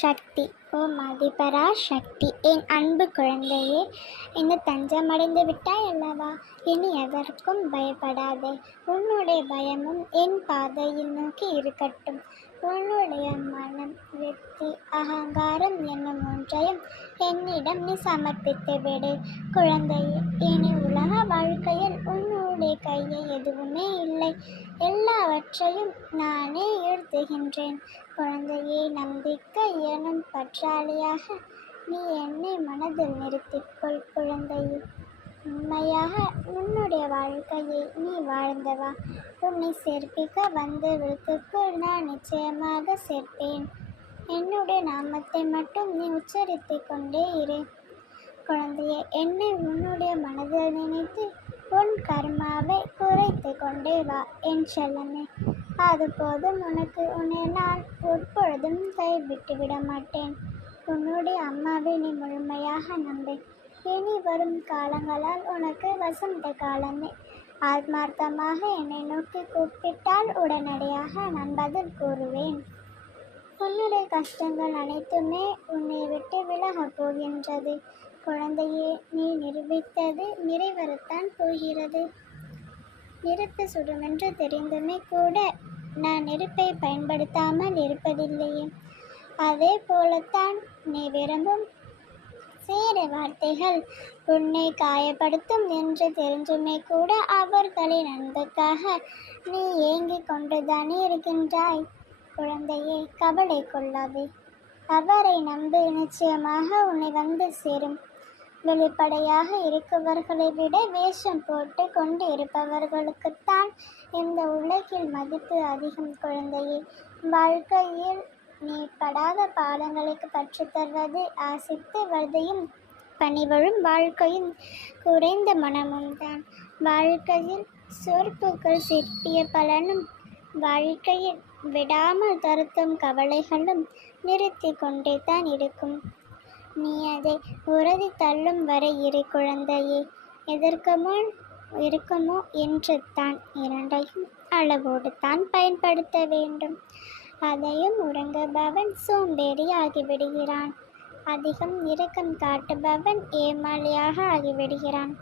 சக்தி. ஓம் ஆதிபரா சக்தி. என் அன்பு குழந்தையே, இந்த தஞ்சமடைந்து விட்டாய் அல்லவா? இனி எதற்கும் பயப்படாதே. உன்னுடைய பயமும் என் பாதையில் நோக்கி இருக்கட்டும். உன்னுடைய மனம், வெற்றி, அகங்காரம் என்னும் ஒன்றையும் என்னிடம் நீ சமர்ப்பித்து விடு. குழந்தையே, இனி உலக வாழ்க்கையில் உன்னுடைய கையில் எதுவுமே இல்லை. எல்லாவற்றையும் நானே எழுதுகின்றேன். குழந்தையே, நம்பிக்கை எனும் பற்றாளியாக நீ என்னை மனதில் நிறுத்திக்கொள். குழந்தையே, உண்மையாக உன்னுடைய வாழ்க்கையை நீ வாழ்ந்தவா. உன்னை சேர்ப்பிக்க வந்த விழுத்துக்குள் நான் நிச்சயமாக சேர்ப்பேன். என்னுடைய நாமத்தை மட்டும் நீ உச்சரித்து கொண்டே இரு. குழந்தையே, என்னை உன்னுடைய மனதில் நினைத்து உன் கர்மாவை குறைத்து கொண்டே வா என் செல்லமே. அது போதும் உனக்கு. உன்னை நான் எப்பொழுதும் கைவிட்டு விட மாட்டேன். உன்னுடைய அம்மாவை நீ முழுமையாக நம்பு. இனி வரும் காலங்களால் உனக்கு வசந்த காலமே. ஆத்மார்த்தமாக என்னை நோக்கி கூப்பிட்டால் உடனடியாக நான் பதில் கூறுவேன். உன்னுடைய கஷ்டங்கள் அனைத்துமே உன்னை விட்டு விலகப் போகின்றது. குழந்தையே, நீ நிரூபித்தது நிறைவேறத்தான் போகிறது. நெருப்பு சுடுமென்று தெரிந்துமே கூட நான் நெருப்பை பயன்படுத்தாமல் இருப்பதில்லையே. அதே போலத்தான் நீ விரும்பும் சேர வார்த்தைகள் உன்னை காயப்படுத்தும் என்று தெரிஞ்சுமே கூட அவர்களின் அன்புக்காக நீ ஏங்கிக் கொண்டுதானே இருக்கின்றாய். குழந்தையே, கவலை கொள்ளாதே. அவரை நம்பு. நிச்சயமாக உன்னை வந்து சேரும். வெளிப்படையாக இருப்பவர்களை விட வேஷம் போட்டு கொண்டு இருப்பவர்களுக்குத்தான் இந்த உலகில் மதிப்பு அதிகம். குழந்தையே, வாழ்க்கையில் நீ படாத பாடங்களுக்கு கற்றுத்தருவது ஆசித்து வதையும் பணிவழும் வாழ்க்கையும் குறைந்த மனமும் தான். வாழ்க்கையில் சொற்புகள் சிற்பிய பலனும் வாழ்க்கையில் விடாமல் தருத்தும் கவலைகளும் நிறுத்தி கொண்டே தான் இருக்கும். நீ அதை உறுதி தள்ளும் வரை இரு. குழந்தையே, எதற்கு முன் இருக்குமோ என்று தான் இரண்டையும் அளவோடு தான் பயன்படுத்த வேண்டும். அதையும் உறங்குபவன் சோம்பேறி ஆகிவிடுகிறான். அதிகம் இரக்கம் காட்டுபவன் ஏமாளியாக ஆகிவிடுகிறான்.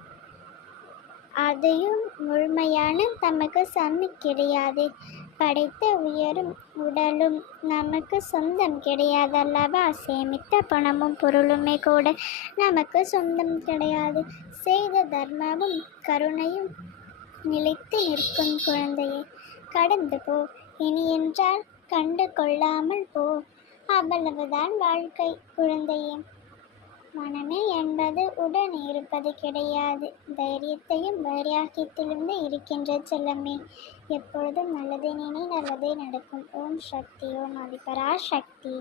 அதையும் முழுமையான தமக்கு சொந்தம் கிடையாது. படைத்த உயரும் உடலும் நமக்கு சொந்தம் கிடையாதல்லவா? சேமித்த பணமும் பொருளுமே கூட நமக்கு சொந்தம் கிடையாது. செய்த தர்மமும் கருணையும் நிலைத்து நிற்கும். குழந்தையே, கடந்து போ. இனி என்றால் கண்டு கொள்ளாமல் போ. அவ்வளவுதான் வாழ்க்கை. குழந்தையே, மனமே என்பது உடனே இருப்பது கிடையாது. தைரியத்தையும் வைராக்கியத்திலிருந்து இருக்கின்ற செல்லமே. எப்பொழுதும் நல்லதே நினை, நல்லதே நடக்கும். ஓம் சக்தி. ஓம் ஆதிபரா சக்தி.